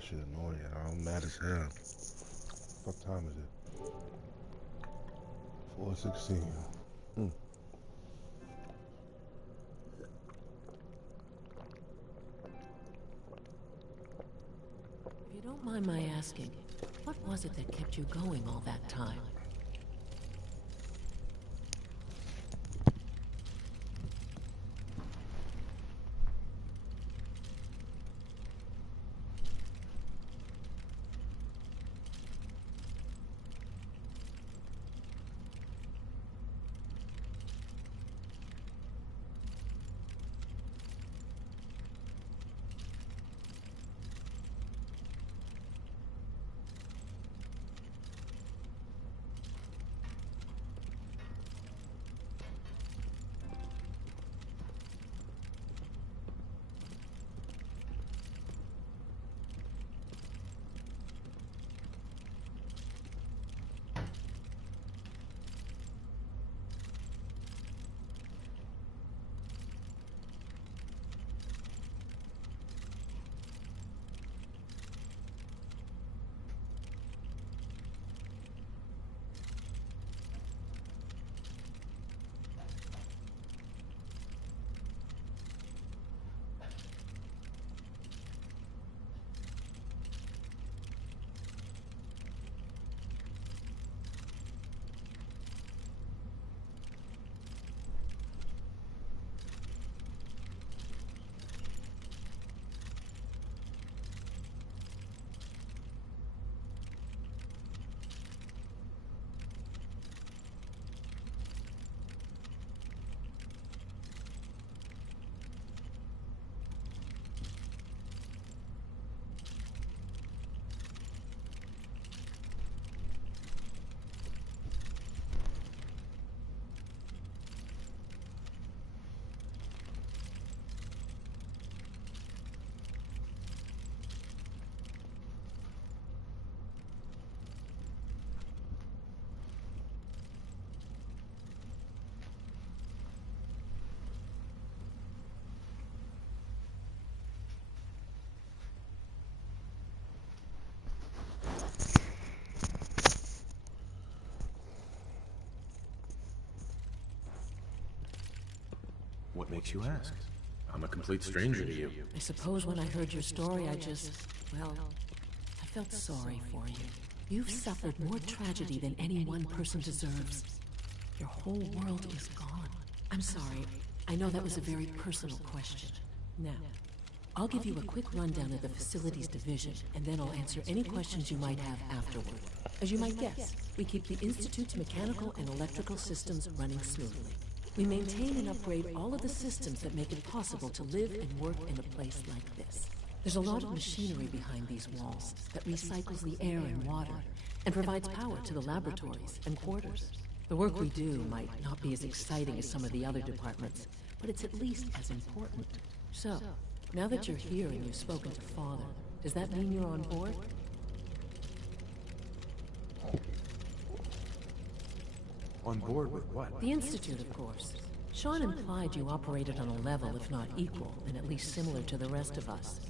That shit annoying. I'm mad as hell. What time is it? 4:16. If you don't mind my asking, what was it that kept you going all that time? What makes you ask? I'm a complete stranger to you. I suppose when I heard your story, I felt sorry for you. You've suffered more tragedy than any one person deserves. Your whole world is gone. I'm sorry. I know that was a very personal question. Now, I'll give you a quick rundown of the facilities division, and then I'll answer any questions you might have afterward. As you might guess, we keep the Institute's mechanical and electrical systems running smoothly. We maintain and upgrade all of the systems that make it possible to live and work in a place like this. There's a lot of machinery behind these walls that recycles the air and water and provides power to the laboratories and quarters. The work we do might not be as exciting as some of the other departments, but it's at least as important. So, now that you're here and you've spoken to Father, does that mean you're on board? On board with what? The Institute, of course. Sean implied you operated on a level, if not equal, and at least similar to the rest of us.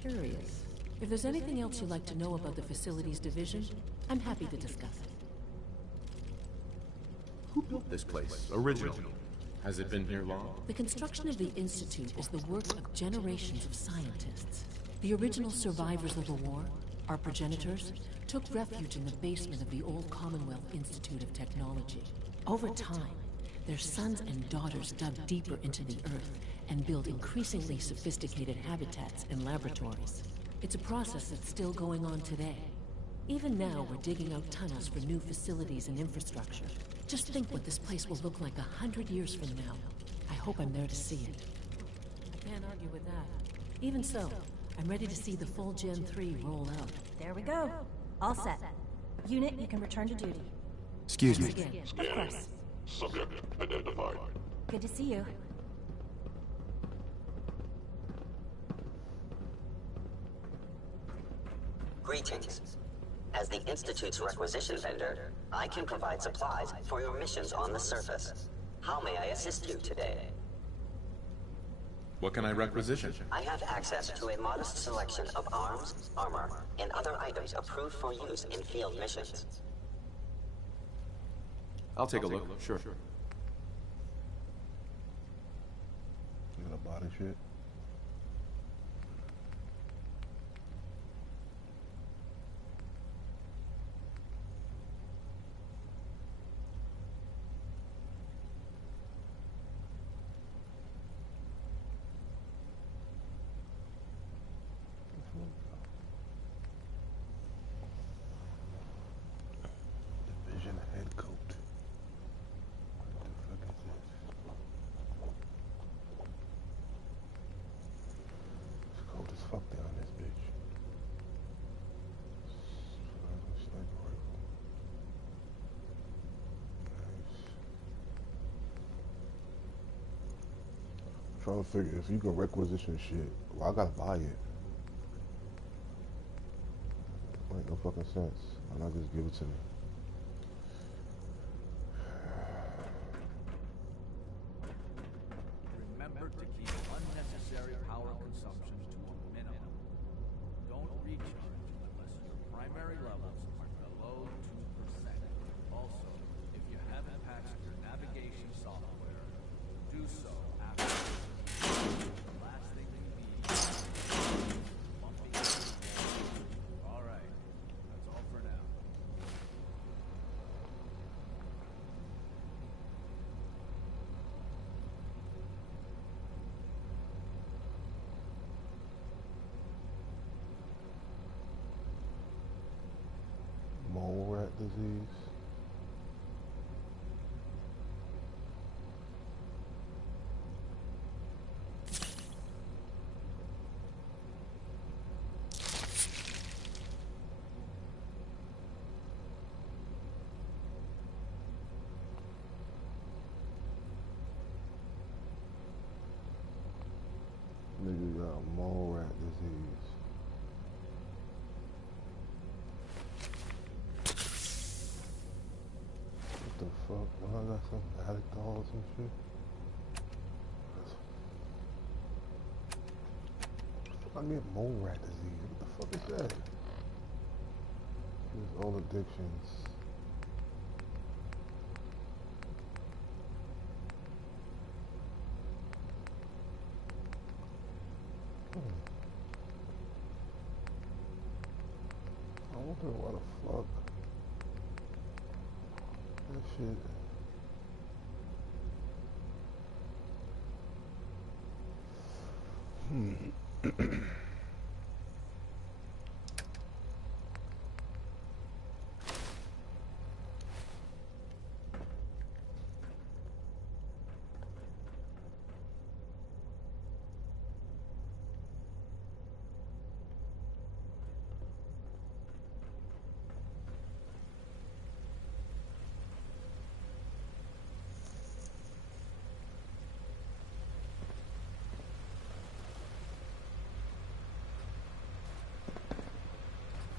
Curious. If there's anything else you'd like to know about the Facilities Division, I'm happy to discuss it. Who built this place? Original. Has it been here long? The construction of the Institute is the work of generations of scientists. The original survivors of the war, our progenitors, took refuge in the basement of the old Commonwealth Institute of Technology. Over time, their sons and daughters dug deeper into the earth and built increasingly sophisticated habitats and laboratories. It's a process that's still going on today. Even now, we're digging out tunnels for new facilities and infrastructure. Just think what this place will look like 100 years from now. I hope I'm there to see it. I can't argue with that. Even so, I'm ready to see the full Gen 3 roll out. There we go. All set. Unit, you can return to duty. Excuse me. Of course. Subject identified. Good to see you. Greetings. As the Institute's requisition vendor, I can provide supplies for your missions on the surface. How may I assist you today? What can I requisition? I have access to a modest selection of arms, armor, and other items approved for use in field missions. I'll take a look. Sure. You gonna buy this shit? Division head coat. What the fuck is this? It's cold as fuck down this bitch. Sniper rifle. Nice. I'm trying to figure if you can requisition shit, well, I gotta buy it. Make no fucking sense. Why not just give it to me? Remember to keep unnecessary power consumption to a minimum. Don't recharge unless your primary levels are below 2%. Also, if you haven't patched your navigation software, do so after. The last thing you need is bumping into the wall. All right, that's all for now. Mole rat disease. Nigga got mole rat disease. What the fuck? Well, I got some addict dolls and shit. I get mole rat disease. What the fuck is that? It's all addictions. I wonder why the fuck that shit.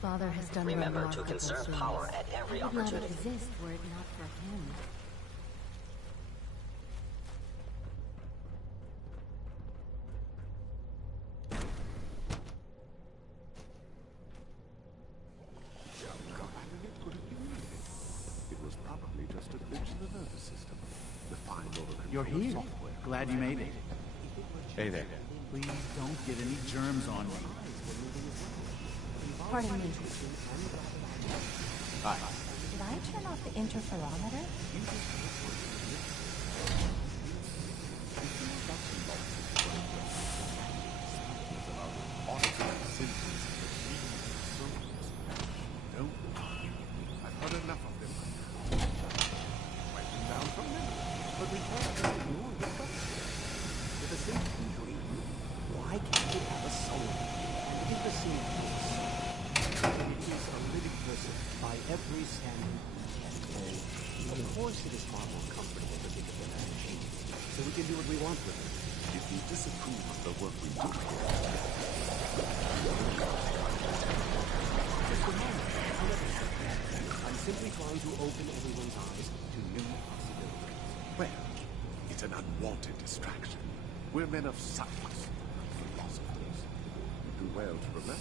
Father has done Remember to remarkable conserve service. power at every I would not opportunity. exist were it not for him. It was probably just a glitch in the nervous system. Refined auto You're control here. software. Glad you made it. Hey there. Please don't get any germs on me. Pardon me. Hi. Did I turn off the interferometer? Auditing symptoms of the human souls. Don't worry. I've heard enough of them. Write them down from memory. But we can't just ignore the question. With a safety dream, why can't it have a soul and be the same force? It is a living person by every standard test. Of course it is far more comfortable to think of them as machines, so we can do what we want with them. If you disapprove of the work we do here, Just a moment. I'll let you say that. I'm simply trying to open everyone's eyes to new possibilities. well, it's an unwanted distraction. We're men of science, philosophers. You do well to remember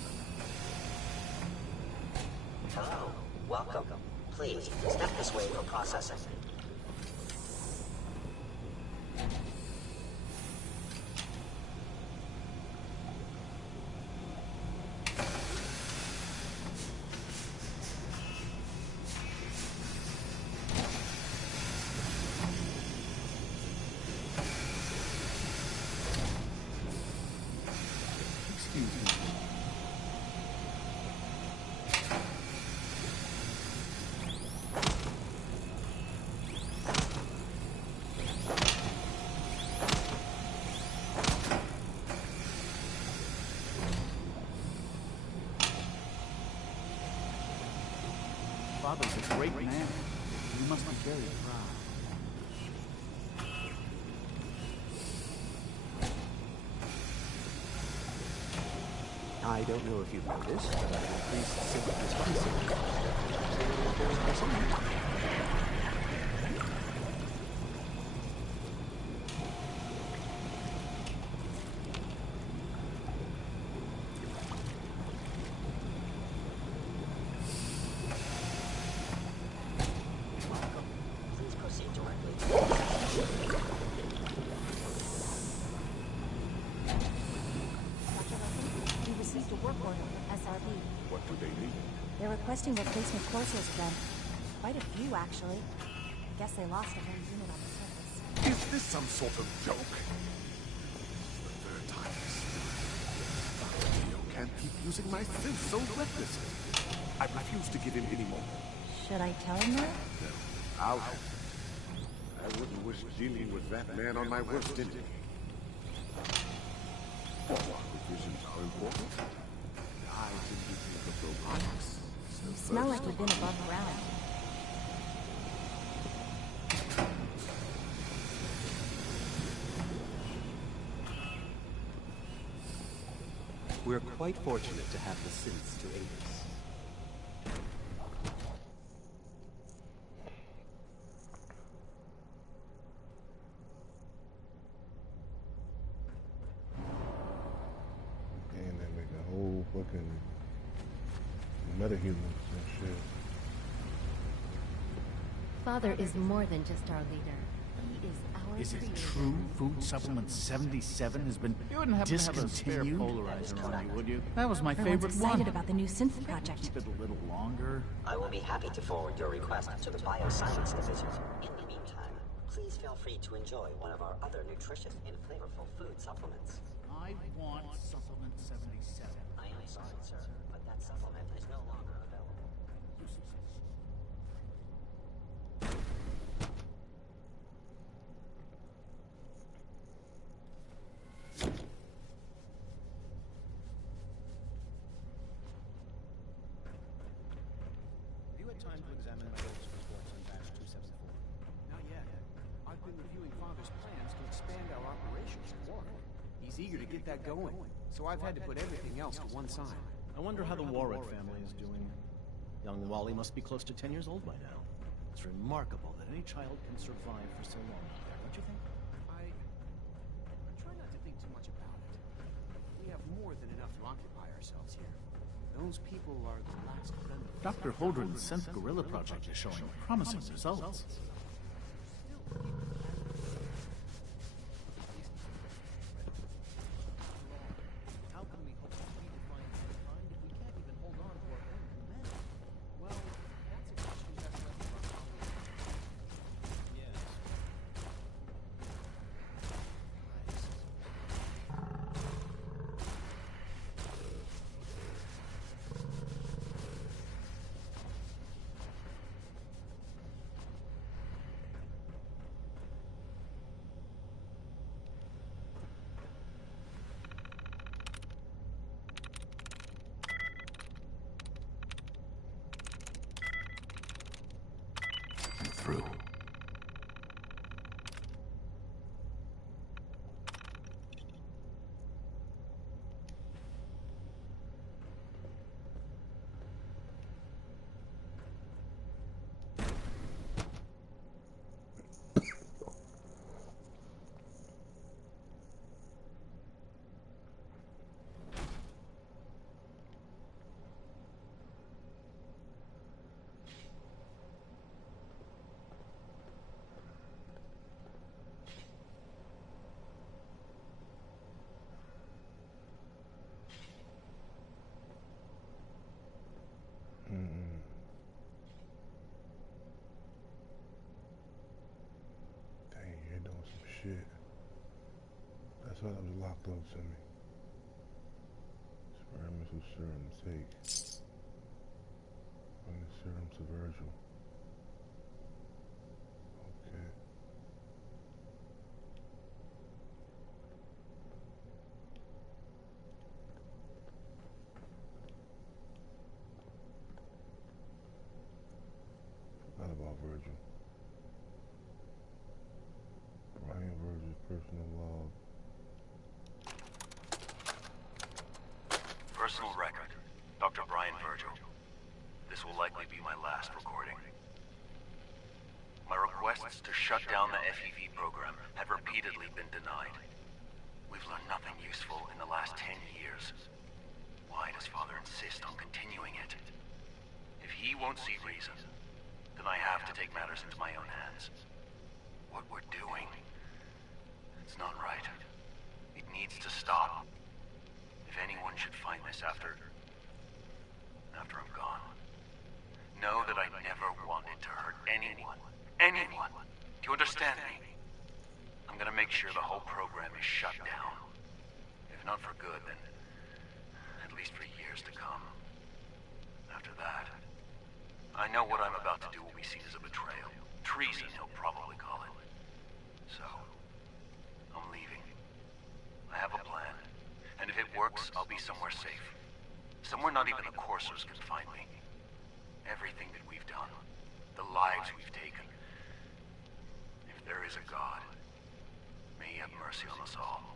that. Hello. Welcome. Please, step this way for processing. Father's a great man. You must be very proud. I don't know if you've noticed, but I've increased Cynthia's responsibility. Please proceed directly. Dr. Wilson, we received a work order from SRB. What do they need? They're requesting replacement coursers again. Quite a few, actually. I guess they lost a whole unit on the surface. Is this some sort of joke? The third time this year. Dr. Leo can't keep using my synth so recklessly. I refuse to give him any more. Should I tell him that? No, I'll help. I wouldn't wish dealing with that man on my worst enemy. Revisions are important. I can do think of robotics. So You smell like you've been above ground. We're quite fortunate to have the synths to aid us. And they make a whole fucking metahumans and shit. Father is more than just our leader. He is our Is it creator. true food supplement 77 has been You wouldn't happen to have a spare discontinued? polarizer on you, would you? That was my Everyone's favorite excited one. about the new synth project. Keep it a little longer. I will be happy to forward your request to the Bioscience Division. In the meantime, please feel free to enjoy one of our other nutritious and flavorful food supplements. I want supplement 77. I am sorry, sir, but that supplement is no longer available. Have you had time to examine my latest reports on batch 274? Not yet. I've been reviewing Father's plans to expand our operations at Warren. He's eager to get that going, so I've had to put everything else to one side. I wonder how the Warwick family is doing. Young Wally must be close to 10 years old by now. It's remarkable that any child can survive for so long out there, don't you think? I try not to think too much about it. We have more than enough to occupy ourselves here. Those people are the last remnants. Dr. Holdren's Synth Gorilla project is showing promising results. How can we hope to redefine mankind if we can't even hold on to our own humanity? Well, that's a question best left for our colleagues. Yes. I'm through. thought it was locked up to me. Experimental serum take. Bring the serum to Virgil. Okay. Forgot about Virgil. Brian Virgil's personal log. Personal record. Dr. Brian Virgil. This will likely be my last recording. My requests to shut down the FEV program have repeatedly been denied. We've learned nothing useful in the last 10 years. Why does Father insist on continuing it? If he won't see reason, then I have to take matters into my own hands. What we're doing, it's not right. It needs to stop. If anyone should find this after I'm gone, know that I never wanted to hurt anyone. Anyone. Do you understand me? I'm gonna make sure the whole program is shut down. If not for good, then at least for years to come. After that, I know what I'm about to do will be seen as a betrayal. Treason, he'll probably call it. So, I'm leaving. I have a plan. And if it works, I'll be somewhere safe. Somewhere not even the coursers can find me. Everything that we've done, the lives we've taken. If there is a God, may he have mercy on us all.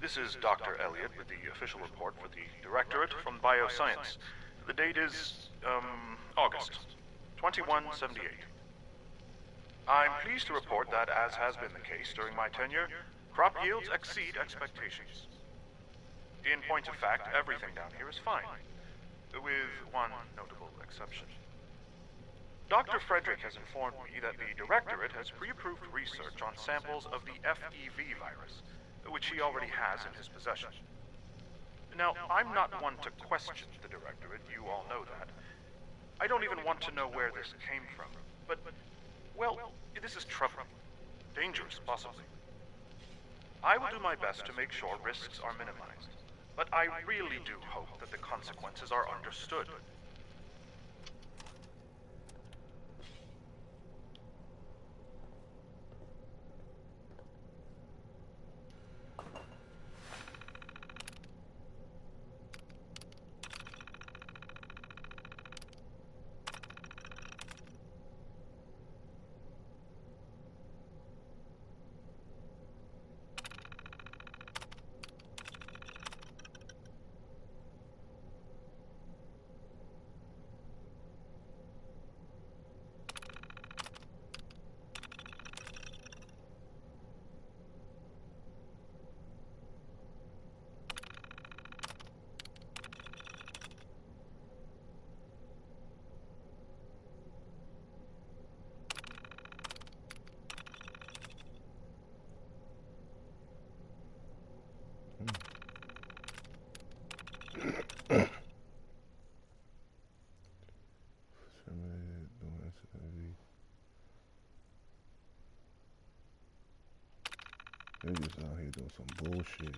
This is Dr. Elliot with the official report for the Directorate from Bioscience. The date is, August 2178. I'm pleased to report that, as has been the case during my tenure, crop yields exceed expectations. In point of fact, everything down here is fine, with one notable exception. Dr. Frederick has informed me that the Directorate has pre-approved research on samples of the FEV virus, which he already has in his possession. Now, I'm not one to question the Directorate, you all know that. I don't even want to know where this came from, but, well, this is troubling. Dangerous, possibly. I will do my best to make sure risks are minimized, but I really do hope that the consequences are understood. They just out here doing some bullshit.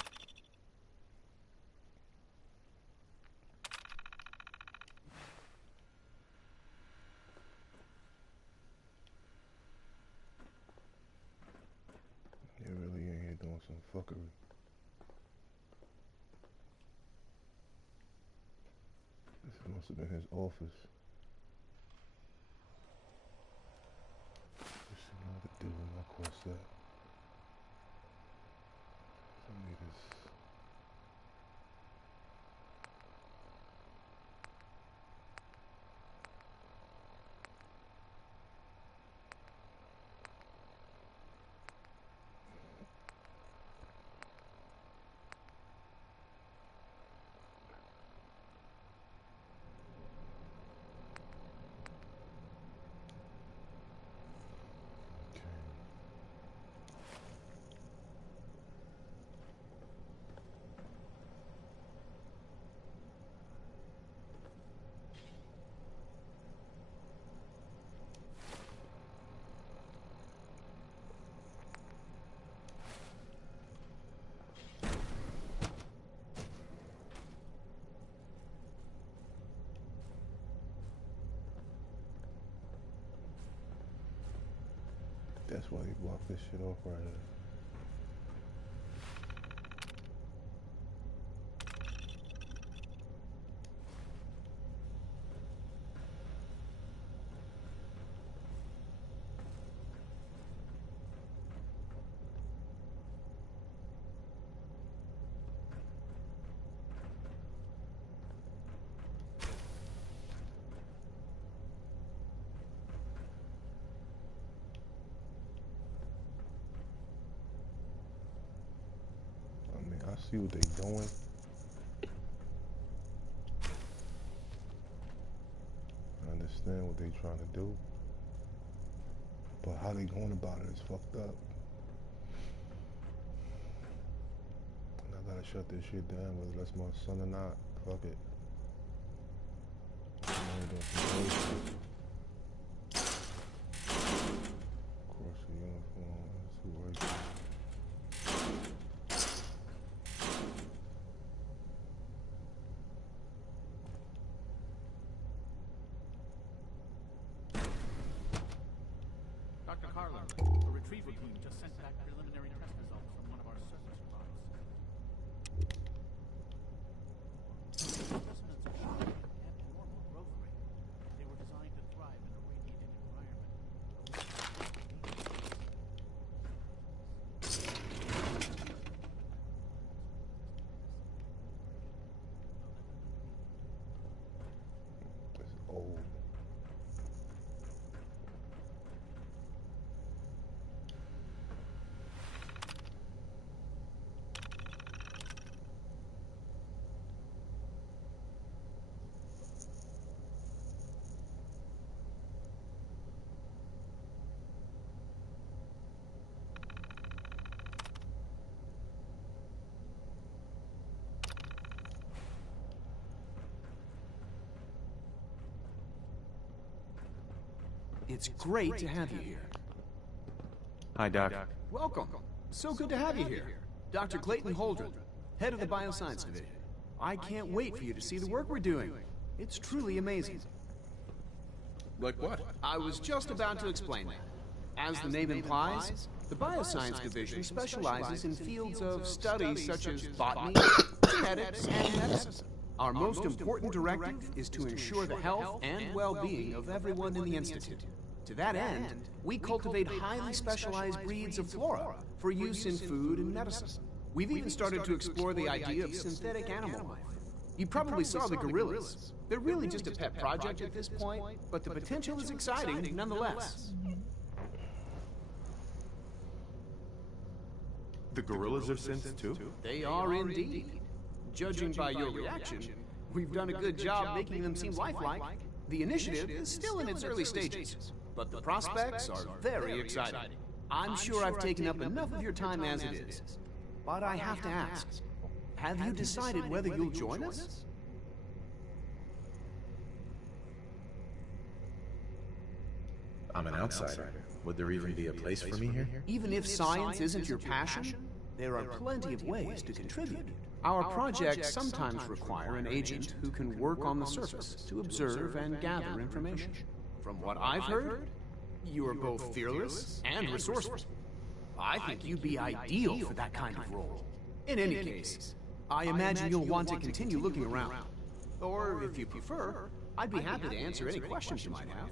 They really in here doing some fuckery. This must have been his office. Just see what to do with my corset. Some niggas. That's why they blocked this shit off right here. I see what they doing. I understand what they trying to do. But how they going about it is fucked up. And I gotta shut this shit down, whether that's my son or not. Fuck it. Of course, the uniform. That's who right there. Dr. Carlo, a retrieval team just sent back preliminary test results from one of our surface plots. Specimens are showing an abnormal growth rate. They were designed to thrive in a radiated environment. That's old. It's great to have you here. Hi, Doc. Welcome. So good to have you here. Dr. Clayton Holdren, head of the Bioscience Division. I can't wait for you to see the work we're doing. It's truly amazing. Like what? I was just about to explain that. As the name implies, the Bioscience Division specializes in fields of study such as botany, genetics, and medicine. Our most important directive is to ensure the health and well-being of everyone in the Institute. To that end, we cultivate highly specialized breeds of flora for use in food and medicine. We've even started to explore the idea of synthetic animal life. You probably saw the gorillas. They're really just a pet project at this point, but the potential is exciting nonetheless. The gorillas are synths too? They are indeed. Judging by your reaction, we've done a good job making them seem lifelike. The initiative is still in its early stages, but the prospects are very exciting. I'm sure I've taken up enough of your time as it is, but I have to ask, have you decided whether you'll join us? I'm an outsider. Would there even be a place for me here? Even if science isn't your passion, there are plenty of ways to contribute. Our projects sometimes require an agent who can work on the surface to observe and gather information. From what I've heard, you are both fearless and resourceful. I think you'd be ideal for that kind of role. In any case, I imagine you'll want to continue looking around. Or, if you prefer, I'd be happy to answer any questions you might have.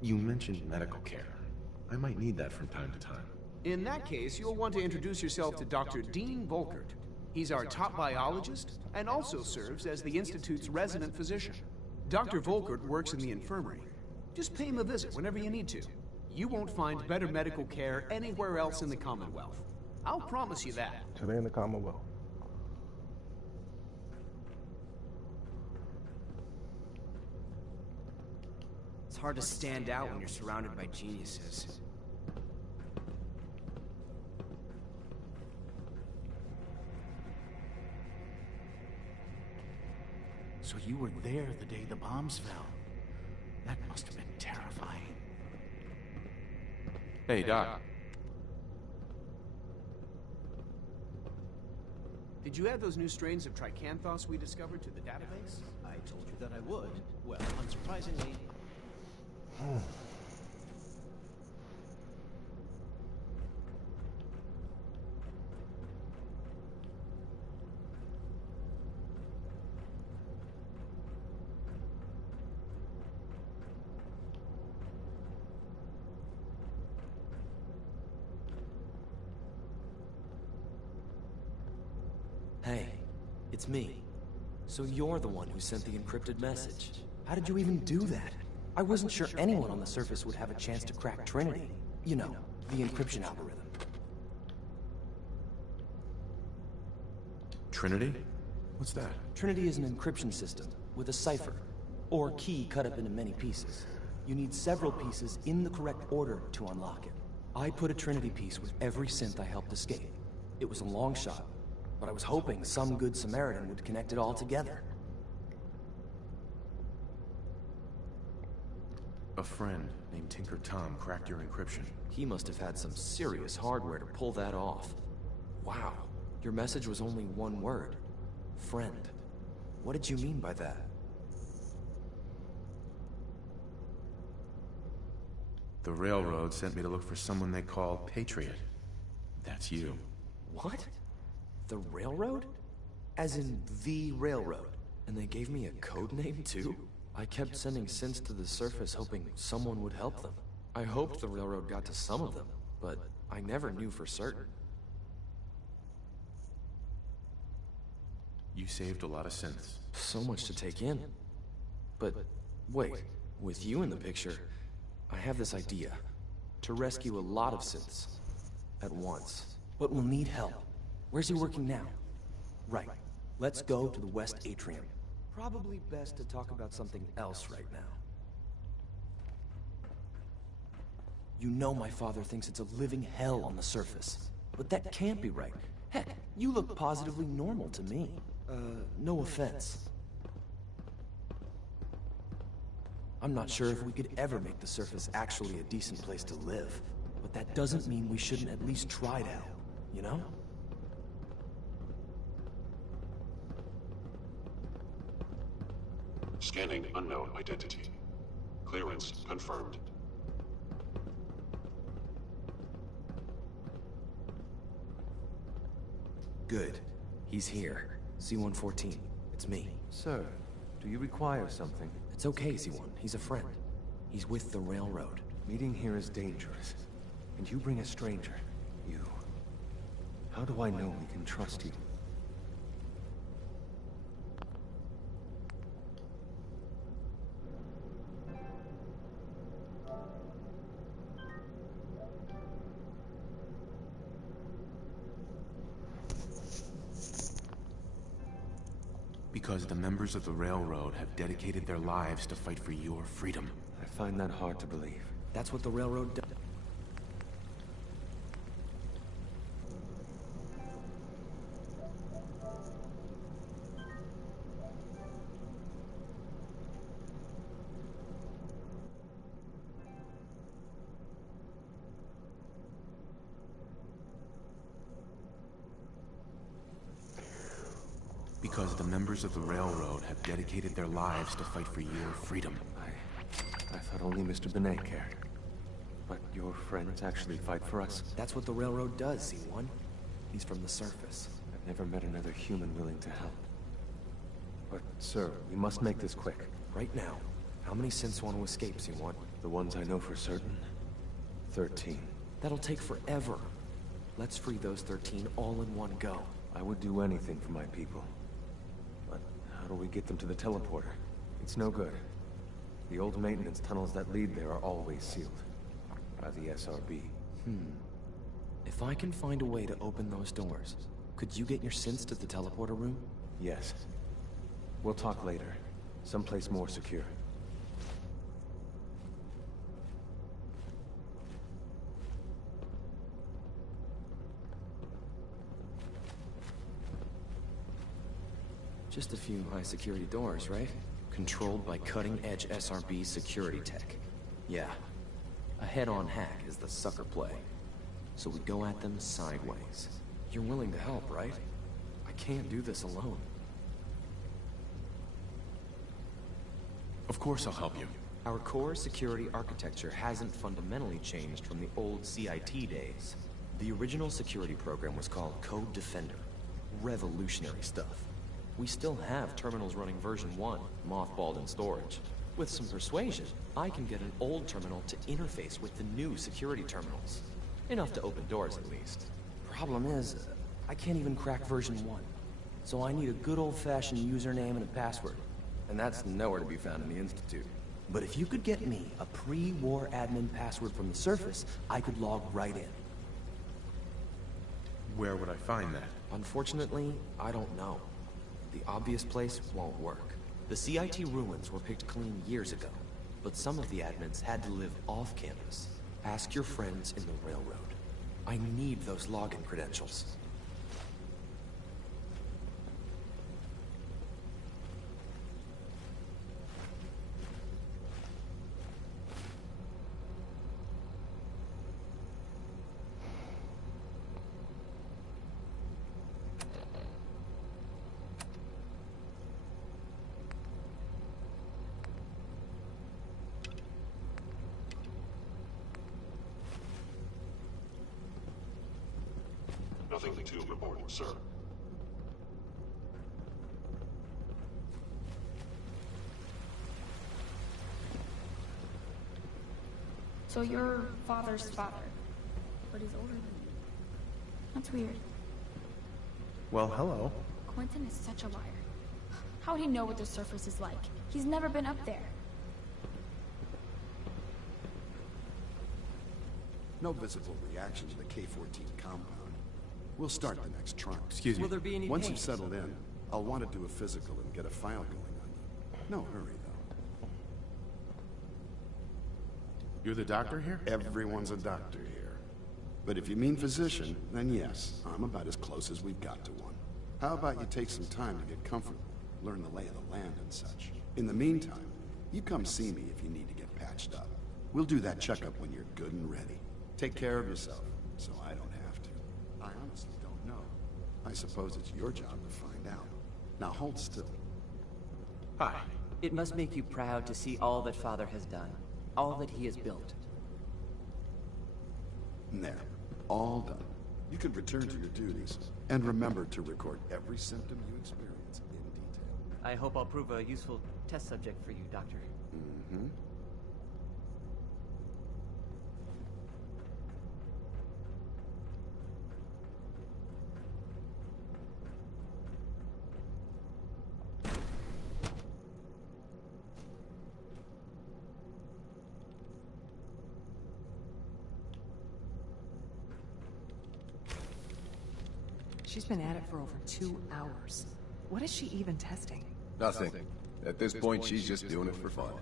You mentioned medical care. I might need that from time to time. In that case, you'll want to introduce yourself to Dr. Dean Volkert. He's our top biologist and also serves as the Institute's resident physician. Dr. Volkert works in the infirmary. Just pay him a visit whenever you need to. You won't find better medical care anywhere else in the Commonwealth. I'll promise you that. Today in the Commonwealth. It's hard to stand out when you're surrounded by geniuses. So you were there the day the bombs fell. That must have been terrifying. Hey, Doc. Did you add those new strains of tricanthos we discovered to the database? I told you that I would. Well, unsurprisingly... Hey, it's me. So you're the one who sent the encrypted message. How did you even do that? I wasn't sure anyone on the surface would have a chance to crack Trinity. You know, the encryption algorithm. Trinity? What's that? Trinity is an encryption system with a cipher, or key cut up into many pieces. You need several pieces in the correct order to unlock it. I put a Trinity piece with every synth I helped escape. It was a long shot, but I was hoping some good Samaritan would connect it all together. A friend named Tinker Tom cracked your encryption. He must have had some serious hardware to pull that off. Wow, your message was only one word. Friend. What did you mean by that? The Railroad sent me to look for someone they call Patriot. That's you. What? The Railroad? As in the Railroad? And they gave me a code name too? I kept sending synths to the surface hoping someone would help them. I hoped the Railroad got to some of them, but I never knew for certain. You saved a lot of synths. So much to take in. But wait, with you in the picture, I have this idea. To rescue a lot of synths. At once. But we'll need help. Where's he working now? Right. Let's go to the West Atrium. Probably best to talk about something else right now. You know my father thinks it's a living hell on the surface. But that can't be right. Heck, you look positively normal to me. No offense. I'm not sure if we could ever make the surface actually a decent place to live. But that doesn't mean we shouldn't at least try to help, you know? Scanning unknown identity. Clearance confirmed. Good. He's here. C-114. It's me. Sir, do you require something? It's okay, C-1. He's a friend. He's with the Railroad. Meeting here is dangerous. And you bring a stranger. You... How do I know we can trust you? Because the members of the Railroad have dedicated their lives to fight for your freedom. I find that hard to believe. That's what the Railroad does. Because the members of the Railroad have dedicated their lives to fight for your freedom. I thought only Mr. Benet cared. But your friends actually fight for us? That's what the Railroad does, C-1. He's from the surface. I've never met another human willing to help. But, sir, we must make this quick. Right now. How many synths want to escape, C-1? The ones I know for certain? 13. That'll take forever. Let's free those 13 all in one go. I would do anything for my people. But how do we get them to the teleporter? It's no good. The old maintenance tunnels that lead there are always sealed. By the SRB. If I can find a way to open those doors, could you get your synths to the teleporter room? Yes. We'll talk later. Someplace more secure. Just a few high-security doors, right? Controlled by cutting-edge SRB security tech. Yeah. A head-on hack is the sucker play. So we go at them sideways. You're willing to help, right? I can't do this alone. Of course I'll help you. Our core security architecture hasn't fundamentally changed from the old CIT days. The original security program was called Code Defender. Revolutionary stuff. We still have terminals running version 1, mothballed in storage. With some persuasion, I can get an old terminal to interface with the new security terminals. Enough to open doors, at least. Problem is, I can't even crack version 1. So I need a good old-fashioned username and a password. And that's nowhere to be found in the Institute. But if you could get me a pre-war admin password from the surface, I could log right in. Where would I find that? Unfortunately, I don't know. The obvious place won't work. The CIT ruins were picked clean years ago, but some of the admins had to live off campus. Ask your friends in the railroad. I need those login credentials. Nothing to report, sir. So you're father's father, but he's older than you. That's weird. Well, hello. Quentin is such a liar. How would he know what the surface is like? He's never been up there. No visible reaction to the K-14 compound. We'll start the next trial. Excuse me. Will there be any Once pain? you've settled in, I'll want to do a physical and get a file going on you. No hurry, though. You're the doctor here? Everyone's a doctor here. But if you mean physician, then yes, I'm about as close as we've got to one. How about you take some time to get comfortable, learn the lay of the land and such. In the meantime, you come see me if you need to get patched up. We'll do that checkup when you're good and ready. Take care of yourself, so I don't have to. I honestly don't know. I suppose it's your job to find out. Now hold still. Hi. It must make you proud to see all that Father has done. All that he has built. There. All done. You can return to your duties. And remember to record every symptom you experience in detail. I hope I'll prove a useful test subject for you, Doctor. Mm-hmm. She's been at it for over 2 hours. What is she even testing? Nothing. At this point, she's just doing it for fun.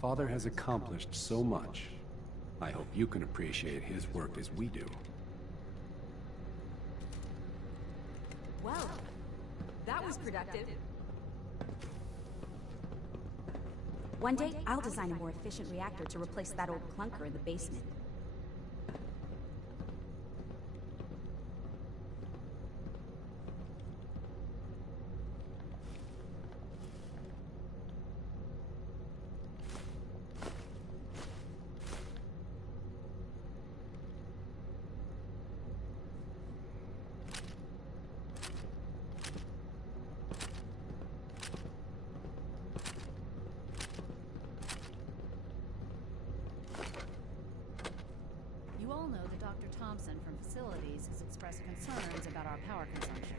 Father has accomplished so much. I hope you can appreciate his work as we do. Well, that was productive. One day, I'll design a more efficient reactor to replace that old clunker in the basement. Facilities has expressed concerns about our power consumption.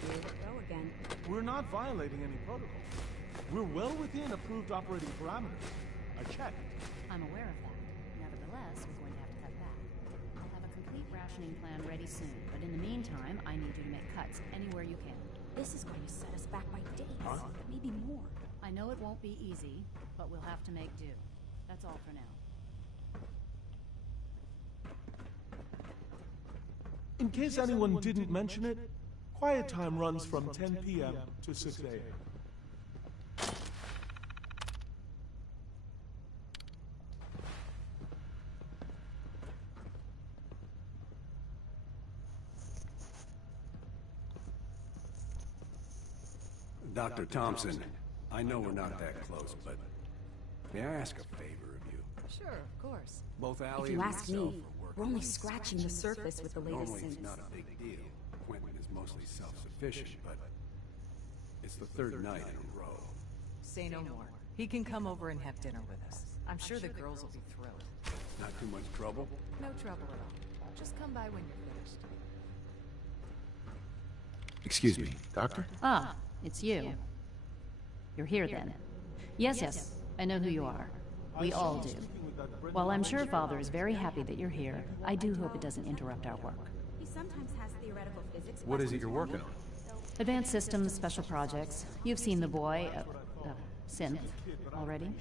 Here we go again. We're not violating any protocol. We're well within approved operating parameters. I checked. I'm aware of that. Nevertheless, we're going to have to cut back. I'll have a complete rationing plan ready soon, but in the meantime, I need you to make cuts anywhere you can. This is going to set us back by days, maybe more. I know it won't be easy, but we'll have to make do. That's all for now. In case anyone didn't mention it, quiet time runs from 10 p.m. to 6 a.m. Dr. Thompson, I know we're not that close, but may I ask a favor of you? Sure, of course. Both Allie If you and ask myself me, are working we're only on scratching the surface with the latest Normally it's sins. not a big deal. Quentin is mostly self-sufficient, but it's the third night in a row. Say no more. He can come over and have dinner with us. I'm sure the girls will be thrilled. Not too much trouble? No trouble at all. Just come by when you're finished. Excuse me, Doctor? Ah, it's you. You're here then. Yes, I know who you are. We all do. While I'm sure Father is very happy that you're here, I do hope it doesn't interrupt our work. He sometimes has theoretical physics. What is it you're working on? Advanced systems, special projects. You've seen the boy, Synth, already.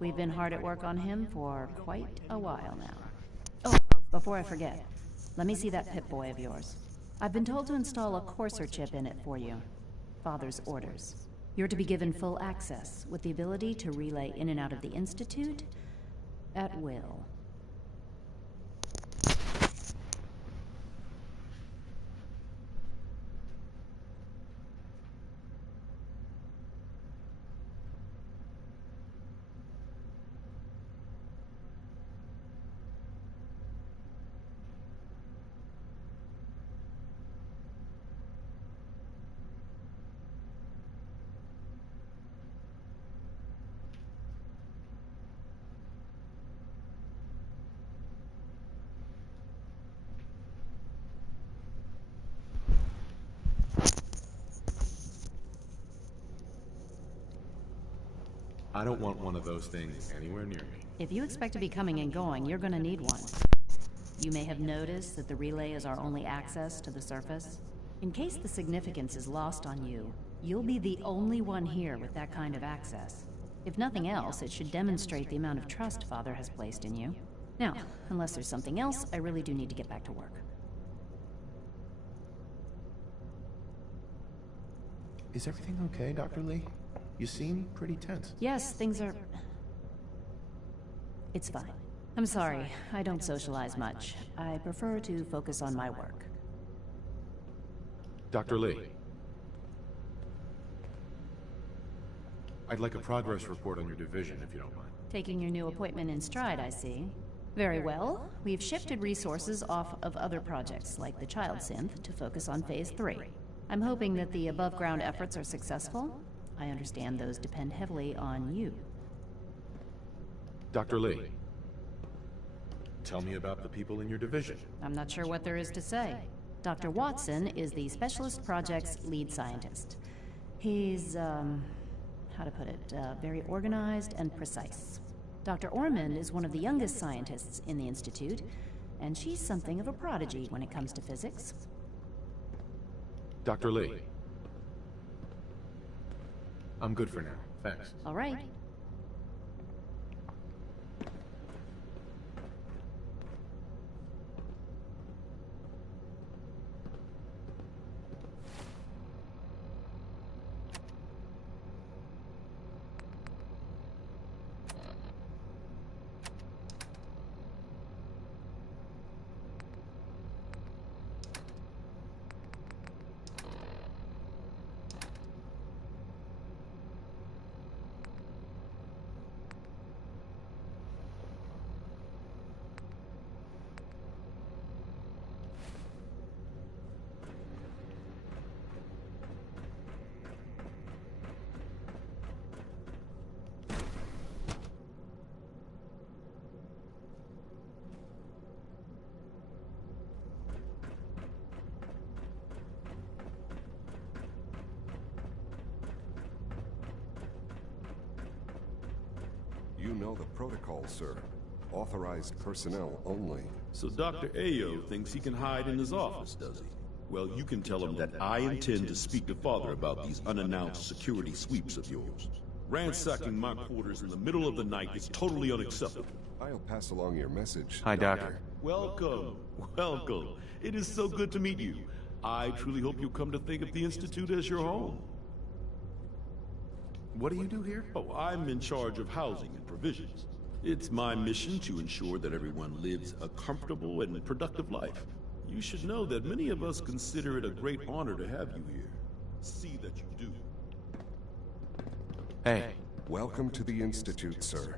We've been hard at work on him for quite a while now. Oh, before I forget, let me see that Pip-Boy of yours. I've been told to install a courser chip in it for you. Father's orders. You're to be given full access, with the ability to relay in and out of the Institute at will. I don't want one of those things anywhere near me. If you expect to be coming and going, you're gonna need one. You may have noticed that the relay is our only access to the surface. In case the significance is lost on you, you'll be the only one here with that kind of access. If nothing else, it should demonstrate the amount of trust Father has placed in you. Now, unless there's something else, I really do need to get back to work. Is everything okay, Dr. Lee? You seem pretty tense. Yes, things are... It's fine. I'm sorry, I don't socialize much. I prefer to focus on my work. Dr. Lee. I'd like a progress report on your division, if you don't mind. Taking your new appointment in stride, I see. Very well. We've shifted resources off of other projects, like the Child Synth, to focus on Phase 3. I'm hoping that the above-ground efforts are successful. I understand those depend heavily on you. Dr. Lee. Tell me about the people in your division. I'm not sure what there is to say. Dr. Watson is the Specialist Project's lead scientist. He's, how to put it, very organized and precise. Dr. Ormond is one of the youngest scientists in the Institute, and she's something of a prodigy when it comes to physics. Dr. Lee. I'm good for now. Thanks. All right. You know the protocol, sir. Authorized personnel only. So Dr. Ayo thinks he can hide in his office, does he? Well, you can tell him that I intend to speak to Father about these unannounced security sweeps of yours. Ransacking my quarters in the middle of the night is totally unacceptable. I'll pass along your message. Hi, Doctor. Welcome. Welcome. It is so good to meet you. I truly hope you'll come to think of the Institute as your home. What do you do here? Oh, I'm in charge of housing and provisions. It's my mission to ensure that everyone lives a comfortable and productive life. You should know that many of us consider it a great honor to have you here. See that you do. Hey. Welcome to the Institute, sir.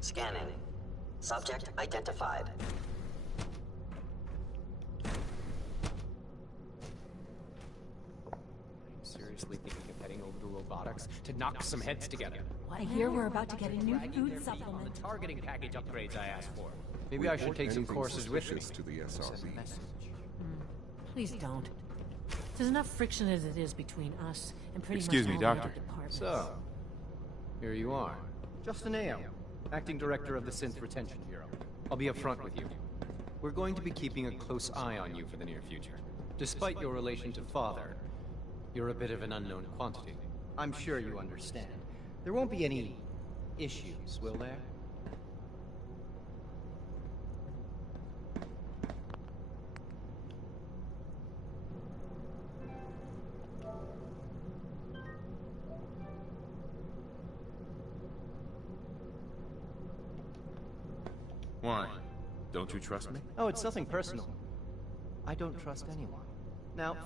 Scanning. Subject identified. Seriously thinking of heading over to robotics to knock some heads together. I hear we're about to get a new food supplement. On the targeting package upgrades I asked for. Maybe I should take some courses with me. To the SRB. Please don't. There's enough friction as it is between us and pretty Excuse much me, all Doctor. the other departments. So, here you are. Justin Ayo, Acting Director of the Synth Retention Bureau. I'll be upfront with you. We're going to be keeping a close eye on you for the near future. Despite your relation to Father, you're a bit of an unknown quantity. I'm sure you understand. There won't be any issues, will there? Why? Don't you trust me? Oh, it's nothing personal. I don't trust anyone. Now,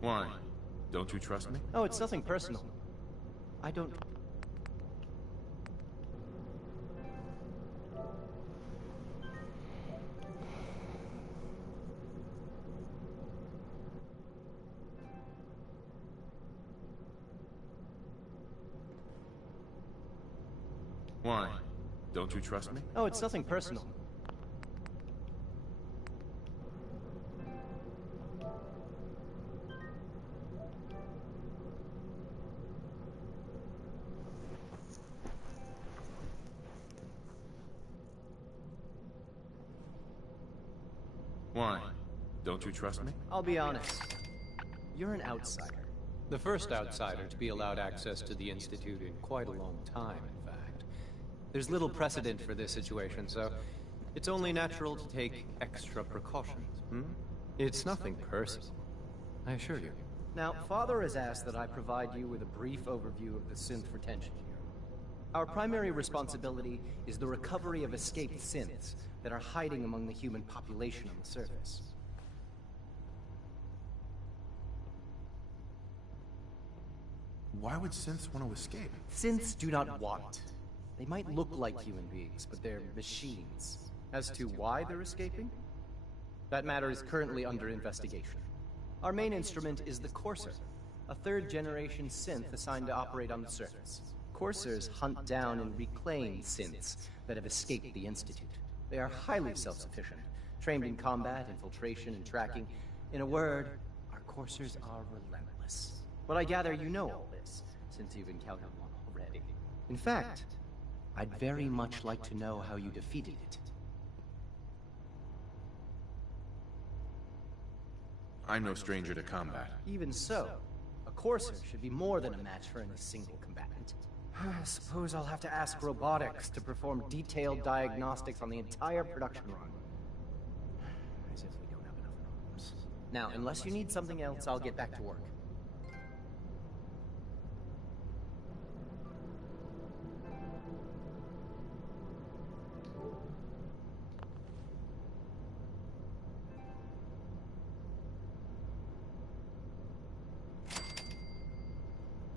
Why? Don't you trust me? oh, it's nothing personal. I don't... Why? Don't you trust me? Oh, it's nothing personal. Why? Don't you trust me? I'll be honest. You're an outsider. The first outsider to be allowed access to the Institute in quite a long time, in fact. There's little precedent for this situation, so it's only natural to take extra precautions, It's nothing personal, I assure you. Now, Father has asked that I provide you with a brief overview of the synth retention here. Our primary responsibility is the recovery of escaped synths that are hiding among the human population on the surface. Why would synths want to escape? Synths do not want. They might look like human beings, but they're machines. As to why they're escaping? That matter is currently under investigation. Our main instrument is the Courser, a third-generation synth assigned to operate on the surface. Coursers hunt down and reclaim synths that have escaped the Institute. They are highly self-sufficient, trained in combat, infiltration, and tracking. In a word, our Coursers are relentless. But I gather you know all this, since you've encountered one already. In fact, I'd very much like to know how you defeated it. I'm no stranger to combat. Even so, a Courser should be more than a match for any single combatant. I suppose I'll have to ask robotics to perform detailed diagnostics on the entire production run. As if we don't have enough problems. Now, unless you need something else, I'll get back to work.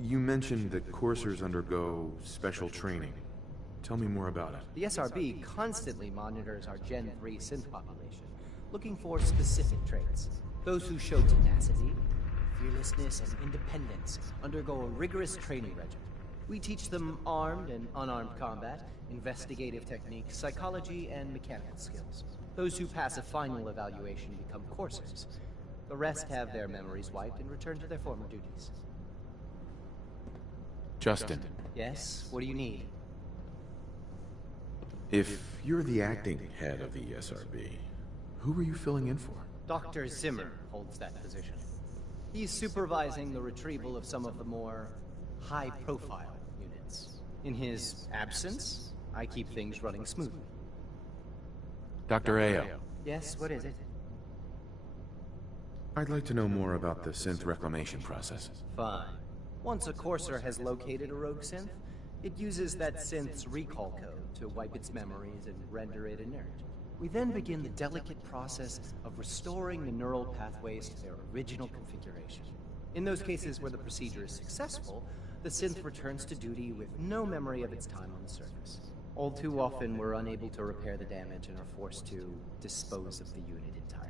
You mentioned that coursers undergo special training. Tell me more about it. The SRB constantly monitors our Gen 3 synth population, looking for specific traits. Those who show tenacity, fearlessness, and independence undergo a rigorous training regimen. We teach them armed and unarmed combat, investigative techniques, psychology, and mechanical skills. Those who pass a final evaluation become coursers. The rest have their memories wiped and return to their former duties. Justin. Yes? What do you need? If you're the acting head of the ESRB, who are you filling in for? Dr. Zimmer holds that position. He's supervising the retrieval of some of the more high-profile units. In his absence, I keep things running smoothly. Dr. Ayo. Yes, what is it? I'd like to know more about the synth reclamation process. Fine. Once a courser has located a rogue synth, it uses that synth's recall code to wipe its memories and render it inert. We then begin the delicate process of restoring the neural pathways to their original configuration. In those cases where the procedure is successful, the synth returns to duty with no memory of its time on the surface. All too often, we're unable to repair the damage and are forced to dispose of the unit entirely.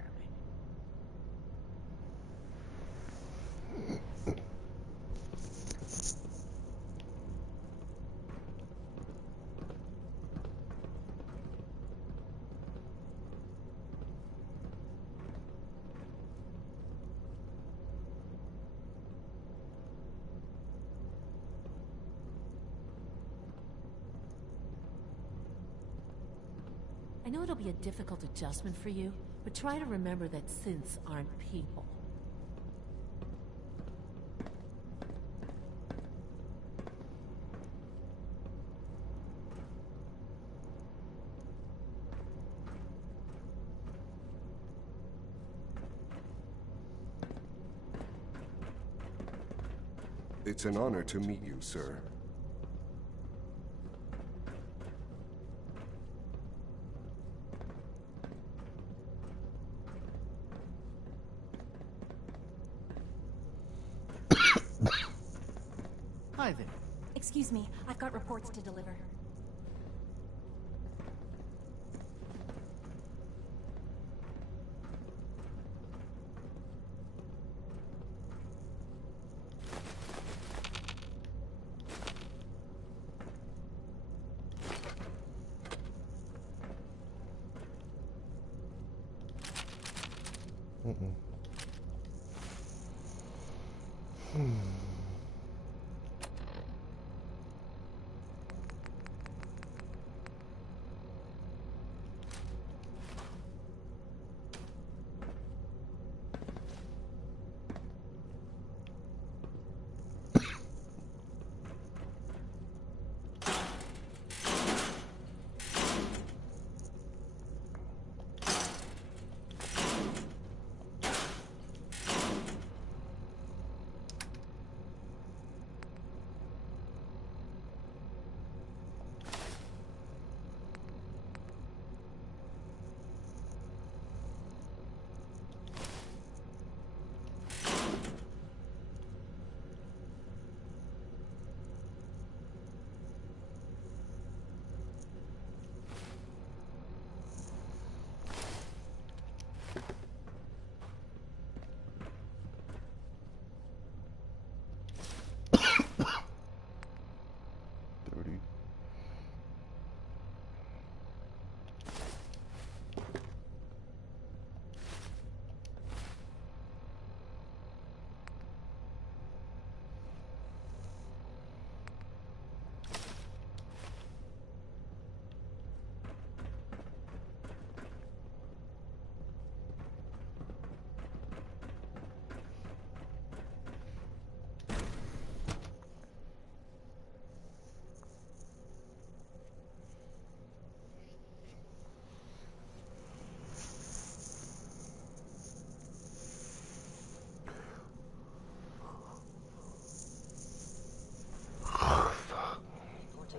I know it'll be a difficult adjustment for you, but try to remember that synths aren't people. It's an honor to meet you, sir. Hi there. Excuse me, I've got reports to deliver.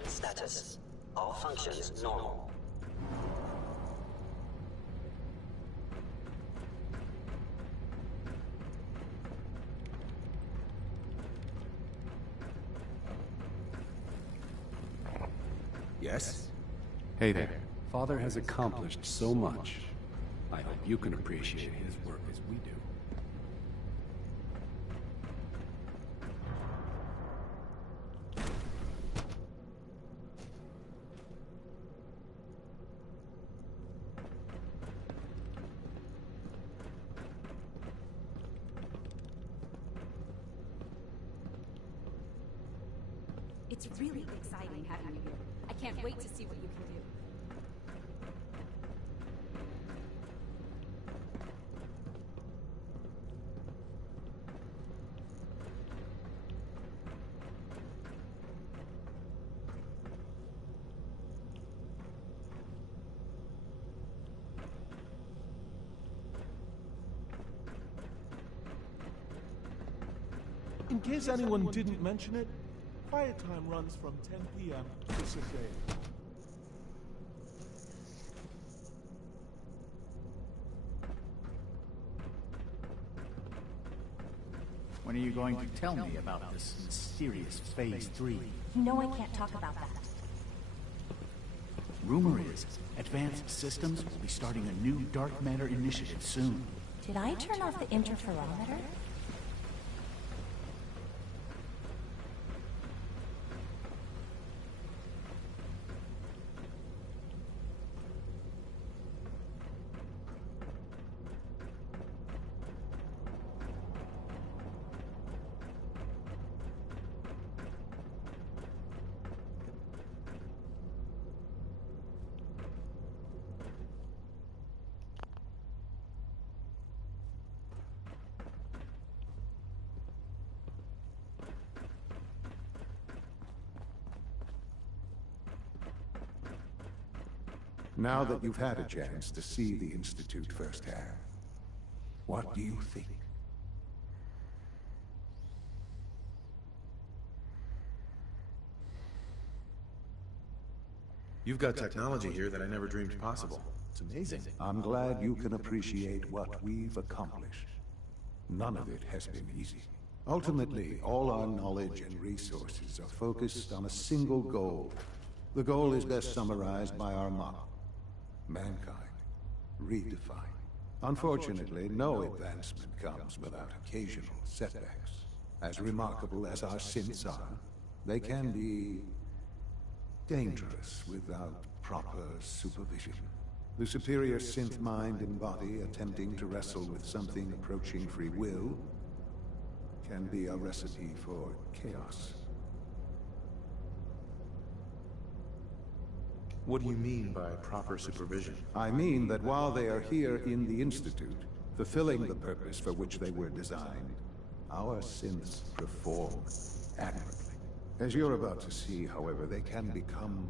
Status. All functions normal. Yes? Hey there. Father has accomplished so much. I hope you can appreciate his work as we do. It's really exciting having you here. I can't wait to see what you can do. In case anyone didn't mention it, quiet time runs from 10 p.m. to 6 a.m. When are you going to tell me about this mysterious Phase 3? You know I can't talk about that. Rumor is, Advanced Systems will be starting a new dark matter initiative soon. Did I turn off the interferometer? Now that you've had a chance to see the Institute firsthand, what do you think? You've got technology here that I never dreamed possible. It's amazing. I'm glad you can appreciate what we've accomplished. None of it has been easy. Ultimately, all our knowledge and resources are focused on a single goal. The goal is best summarized by our motto: mankind, redefined. Unfortunately, no advancement comes without occasional setbacks. As remarkable as our synths are, they can be dangerous without proper supervision. The superior synth mind and body attempting to wrestle with something approaching free will can be a recipe for chaos. What do you mean by proper supervision? I mean that while they are here in the Institute, fulfilling the purpose for which they were designed, our synths perform admirably. As you're about to see, however, they can become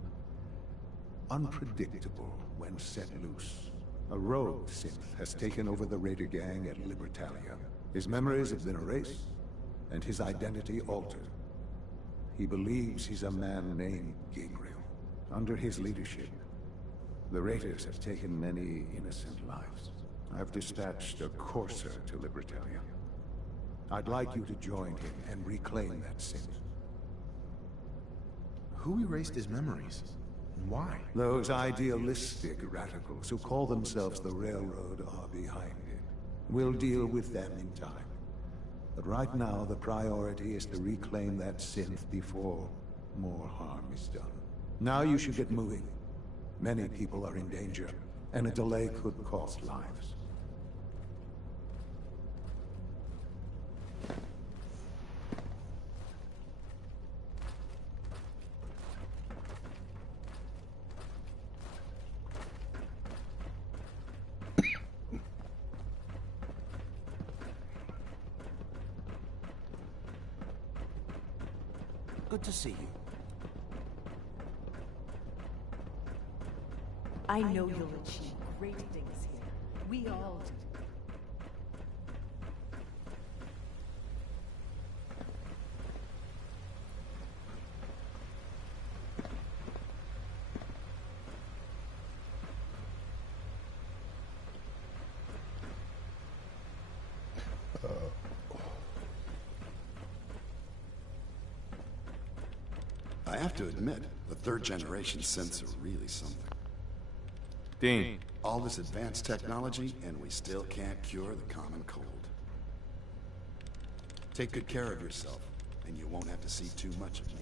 unpredictable when set loose. A rogue synth has taken over the Raider gang at Libertalia. His memories have been erased, and his identity altered. He believes he's a man named Gabriel. Under his leadership, the Raiders have taken many innocent lives. I've dispatched a courser to Libertalia. I'd like you to join him and reclaim that synth. Who erased his memories? And why? Those idealistic radicals who call themselves the Railroad are behind it. We'll deal with them in time. But right now, the priority is to reclaim that synth before more harm is done. Now you should get moving. Many people are in danger, and a delay could cost lives. Good to see you. I know you'll achieve great things here. We all do. I have to admit, the third-generation synths are really something. Dean. All this advanced technology, and we still can't cure the common cold. Take good care of yourself, and you won't have to see too much of me.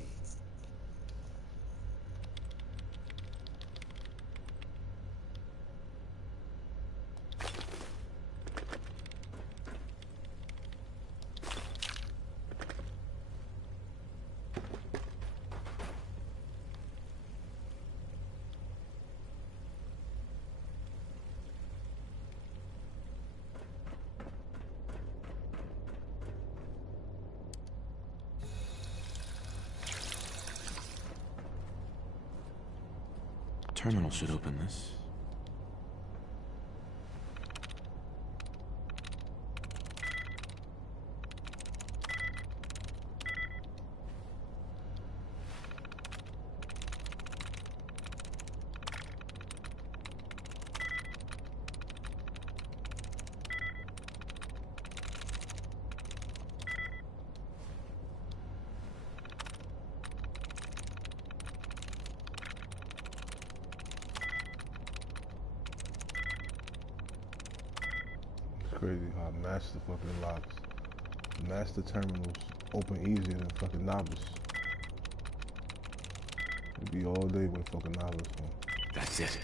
Terminal should open this. Crazy how master fucking locks. Master terminals open easier than fucking novice. It'd be all day with fucking novice, man. That's it.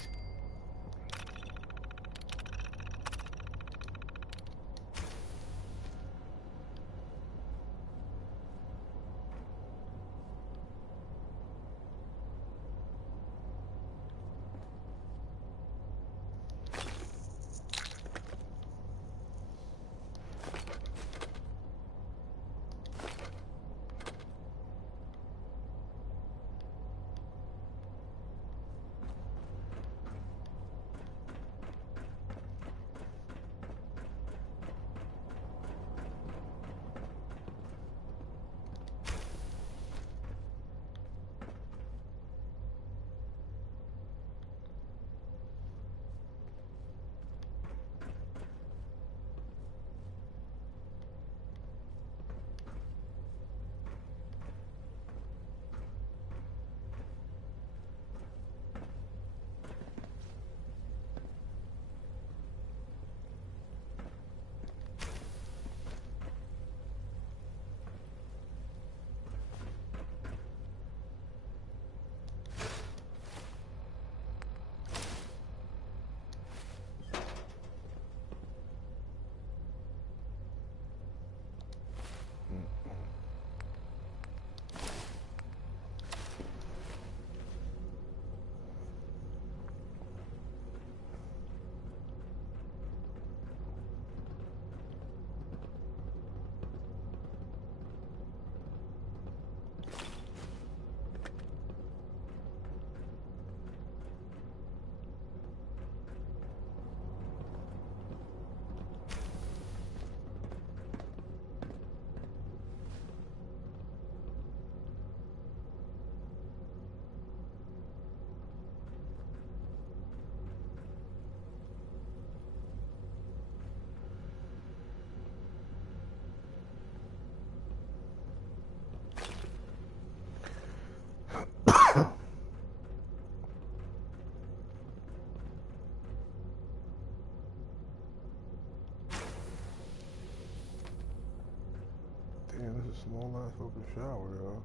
Damn, this is a small ass fucking shower, y'all.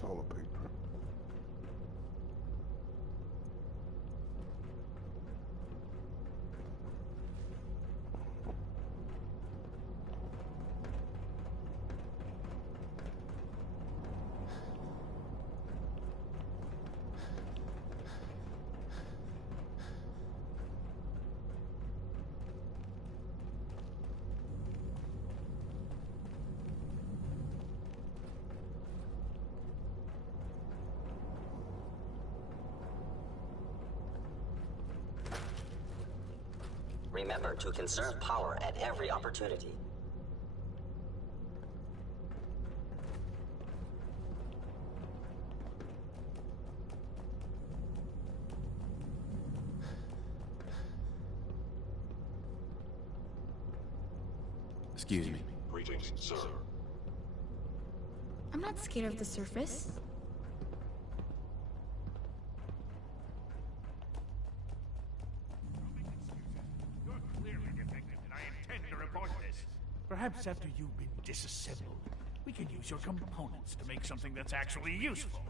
Toilet paper. Remember to conserve power at every opportunity. Excuse me. Greetings, sir. I'm not scared of the surface. Perhaps after you've been disassembled, we can use your components to make something that's actually useful.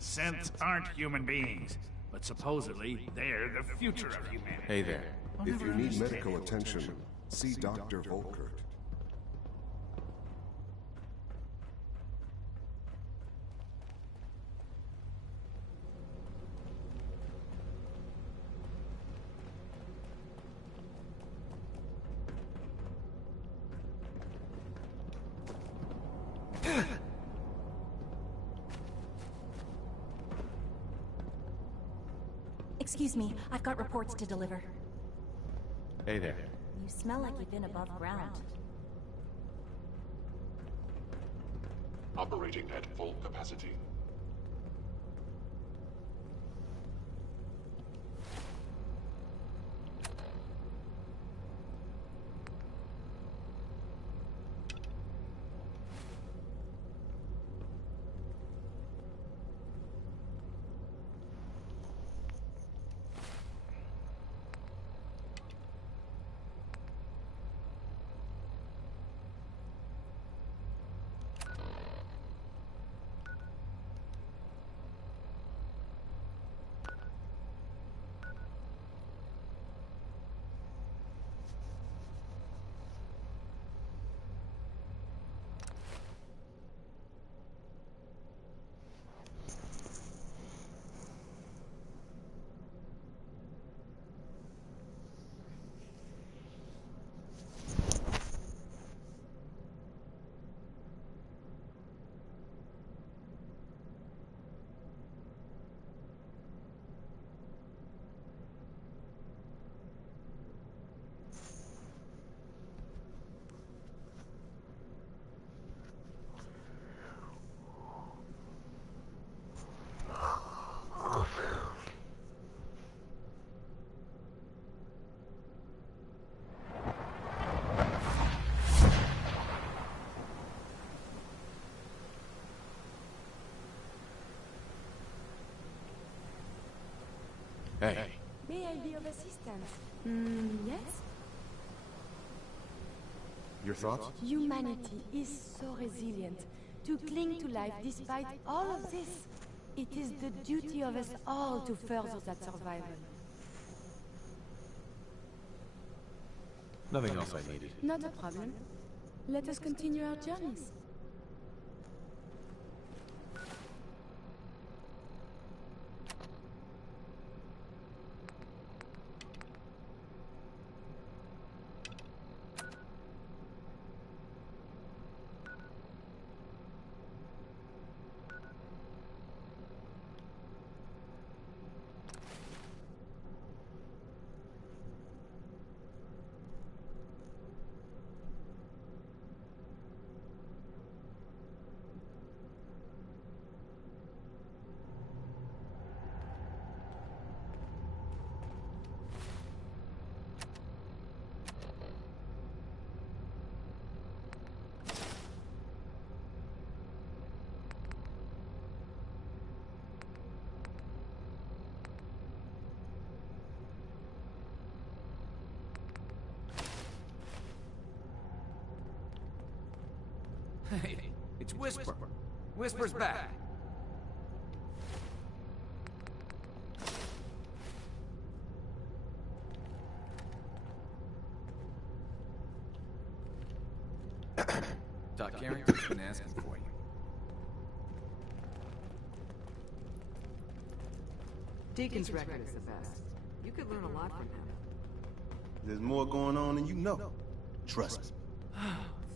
Synths aren't human beings, but supposedly they're the future of humanity. Hey there. If you need medical attention, see Dr. Volkert. Excuse me, I've got reports to deliver. Hey there. You smell like you've been above ground. Operating at full capacity. Hey. May I be of assistance? Yes? Your thoughts? Humanity is so resilient to cling to life despite all of this. It is the duty of us all to further that survival. Nothing else I needed. Not a problem. Let us continue our journeys. Hey, it's Whisper. Whisper's back. Doc Carrington's been asking for you. Deacon's record is the best. You could learn a lot from him. There's more going on than you know. Trust me.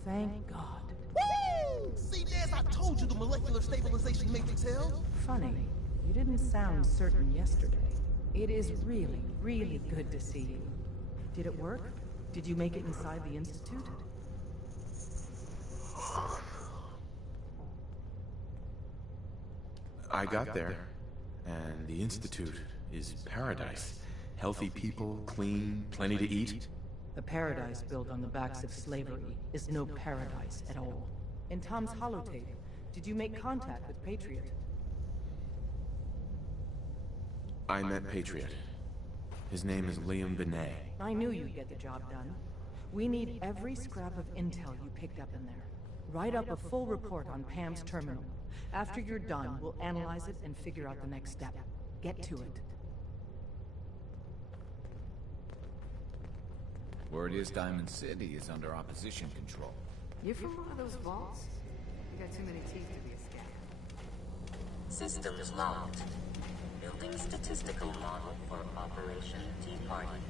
Thank God. Woo! See, there's a I told you the molecular stabilization matrix held. Funny. You didn't sound certain yesterday. It is really, really good to see you. Did it work? Did you make it inside the Institute? I got there, and the Institute is paradise. Healthy people, clean, plenty to eat. The paradise built on the backs of slavery is no paradise at all. In Tom's holotape, did you make contact with Patriot? I met Patriot. His name is Liam Benet. I knew you'd get the job done. We need every scrap of intel you picked up in there. Write up a full report on Pam's terminal. After you're done, we'll analyze it and figure out the next step. Get to it. Word is Diamond City is under opposition control. You from one of those vaults? You got too many teeth to be a scam. Systems locked. Building statistical model for Operation Tea Party.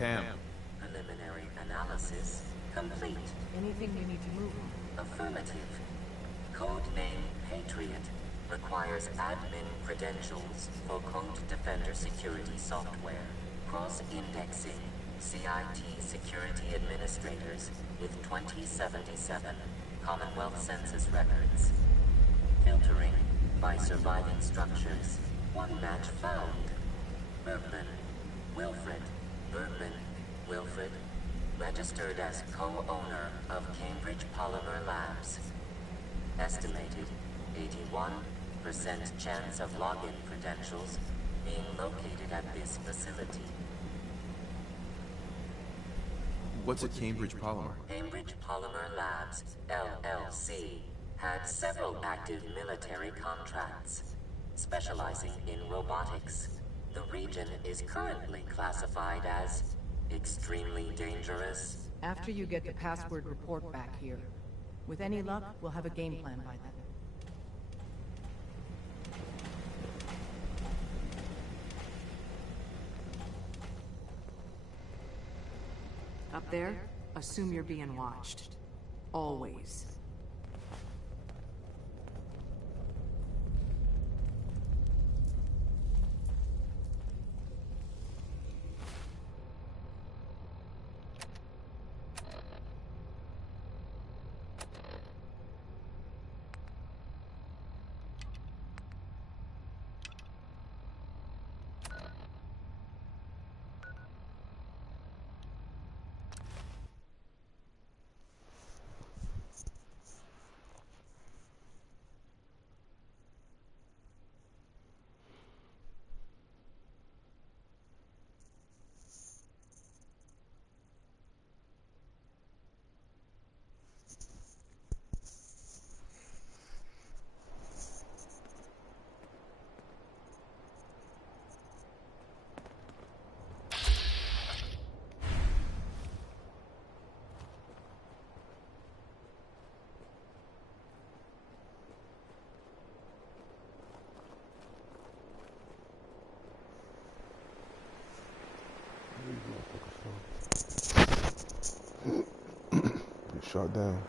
Pam. Preliminary analysis complete. Anything you need to move on? Affirmative. Codename Patriot requires admin credentials for Code Defender security software. Cross-indexing CIT security administrators with 2077 Commonwealth Census records. Filtering by surviving structures. One match found. Bergman, Wilfred. Bergman, Wilfred, registered as co-owner of Cambridge Polymer Labs. Estimated 81% chance of login credentials being located at this facility. What's at Cambridge Polymer? Cambridge Polymer Labs, LLC, had several active military contracts, specializing in robotics. The region is currently classified as extremely dangerous. After you get the password report back here. With any luck, we'll have a game plan by then. Up there, assume you're being watched. Always. Get shot down.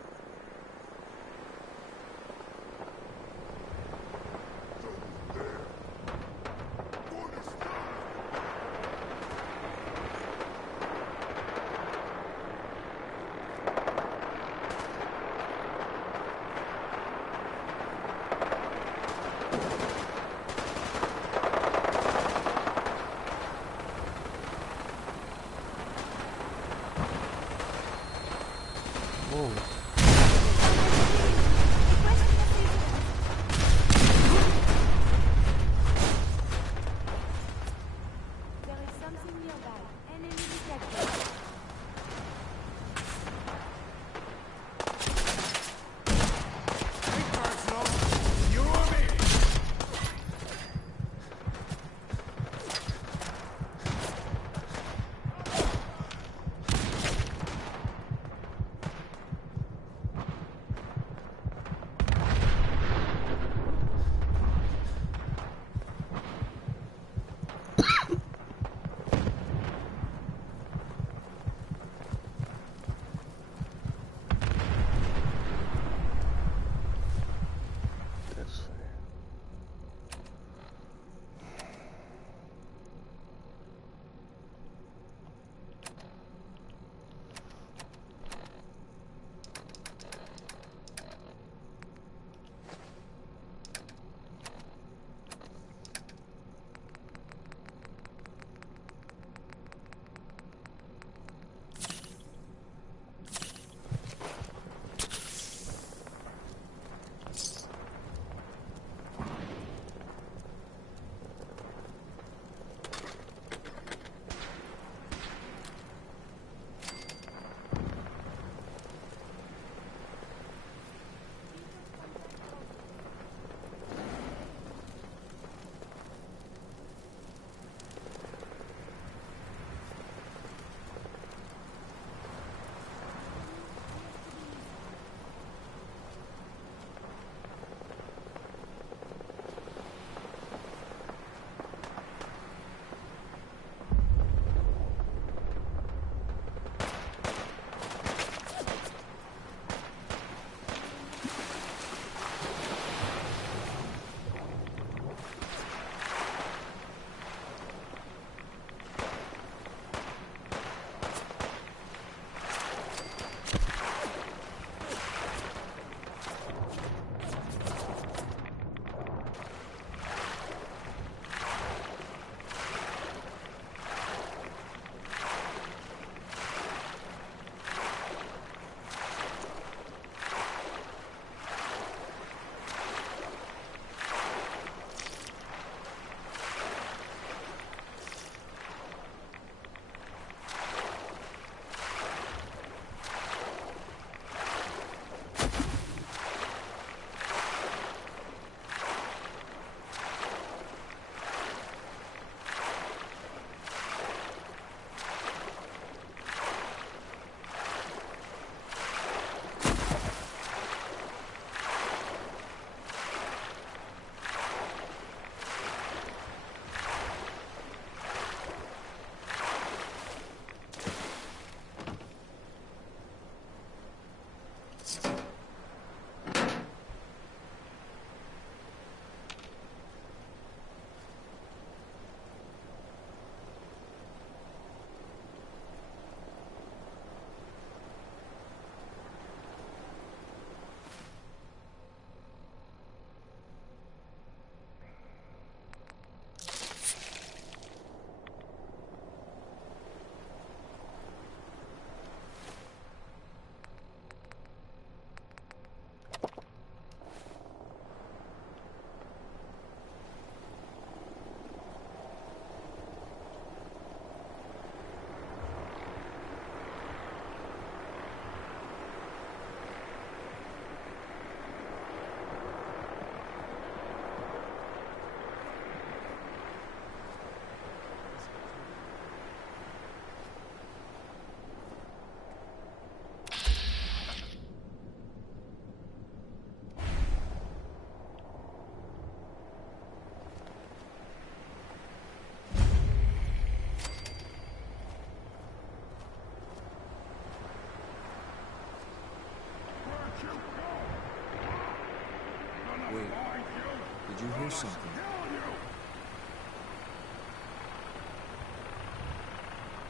you hear something?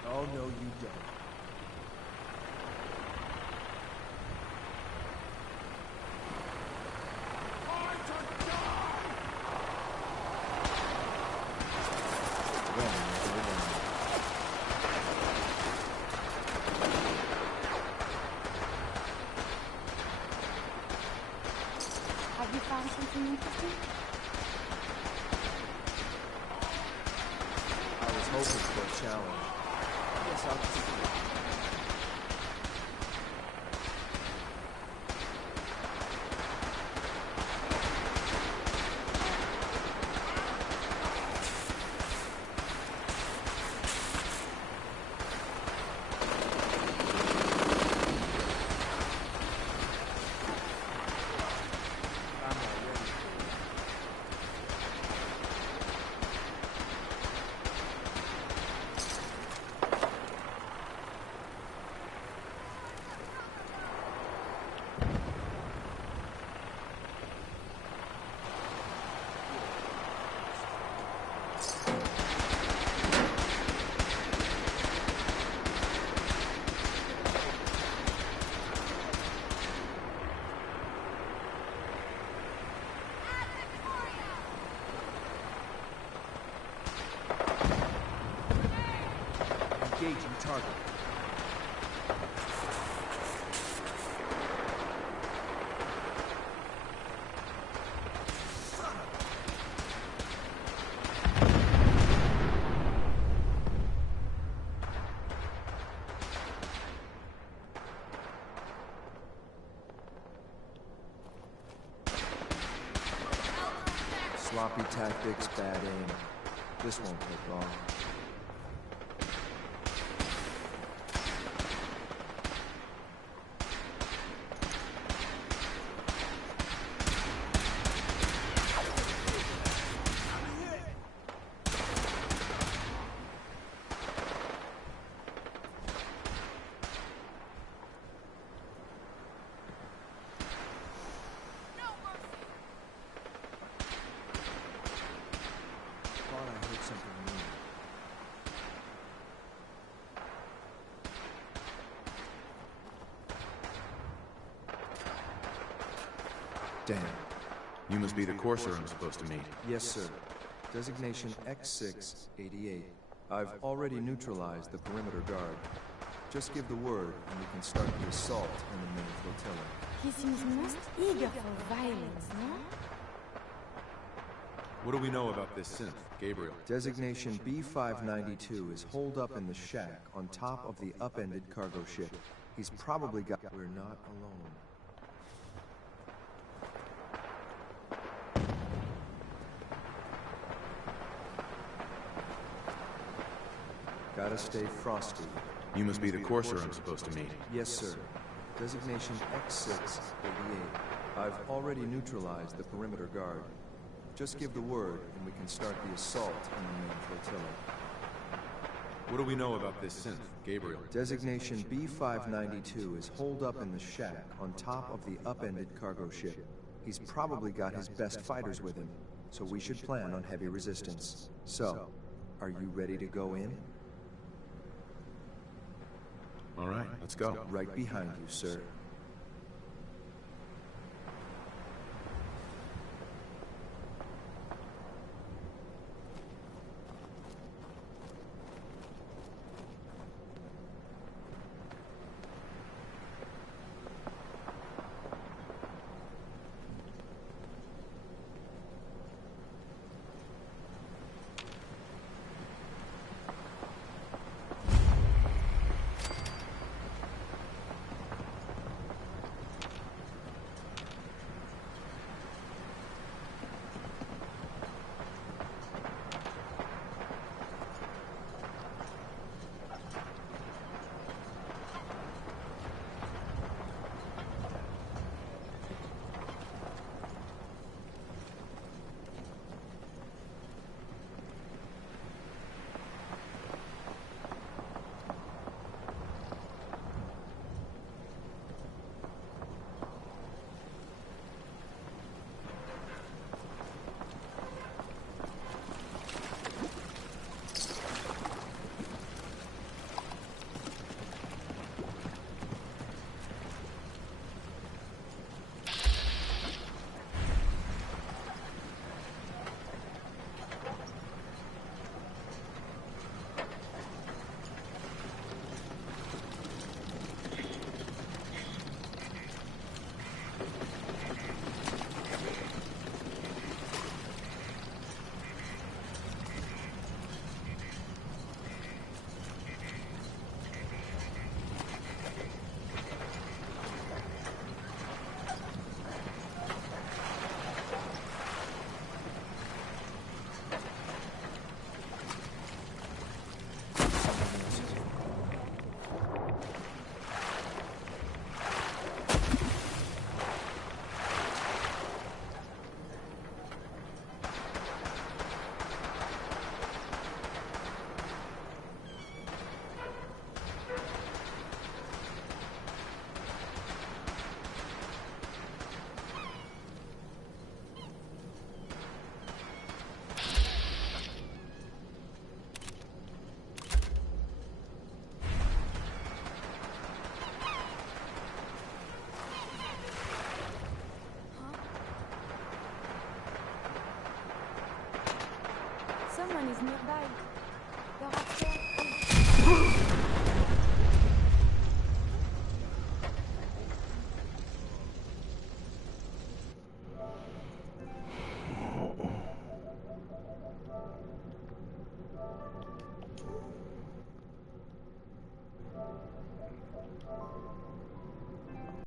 Oh, no, you don't. Have you found something interesting? I was hoping for a challenge. Yes, I'll keep it. Engaging target. Sloppy tactics, bad aim. This won't take long. Damn. You must be the courser I'm supposed to meet. Yes, sir. Designation X688. I've already neutralized the perimeter guard. Just give the word, and we can start the assault on the main flotilla. He seems most eager for violence, no? What do we know about this synth, Gabriel? Designation B592 is holed up in the shack on top of the upended cargo ship. He's probably got... We're not alone. Gotta stay frosty. You must be the courser I'm supposed to meet. Yes, sir. Designation X688. I've already neutralized the perimeter guard. Just give the word, and we can start the assault on the main flotilla. What do we know about this synth, Gabriel? Designation B592 is holed up in the shack on top of the upended cargo ship. He's probably got his best fighters with him, so we should plan on heavy resistance. So, are you ready to go in? All right, let's go. Right behind you, sir. Someone is nearby. Go upstairs.